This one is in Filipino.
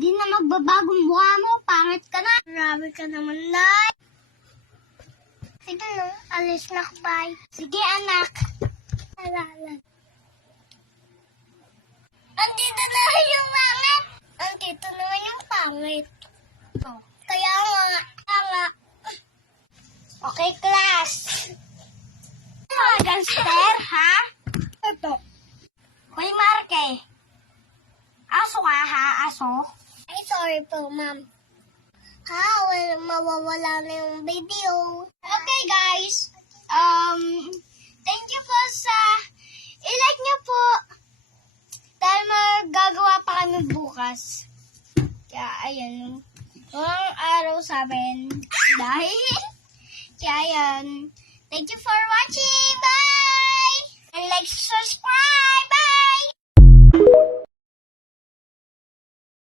Di na magbabagong mukha mo. Pangit ka na. Grabe ka naman, Nay. Sige no, alis na ako, bye. Sige, anak. Alaala. Andito na yung pangit. Andito naman yung pangit. Oh, kaya nga. Okay, class. Gangster, ha? Ito. Hoy, Marke. Aso ka, ha? Aso? Ay, sorry po, ma'am. Ha? Mawawala na yung video. Okay, guys. Thank you po sa i-like niyo po. Dahil magagawa pa kami bukas. Kaya, ayan. Ang araw sa amin. Dahil, kaya, ayan. Thank you for watching. Bye! And like, subscribe!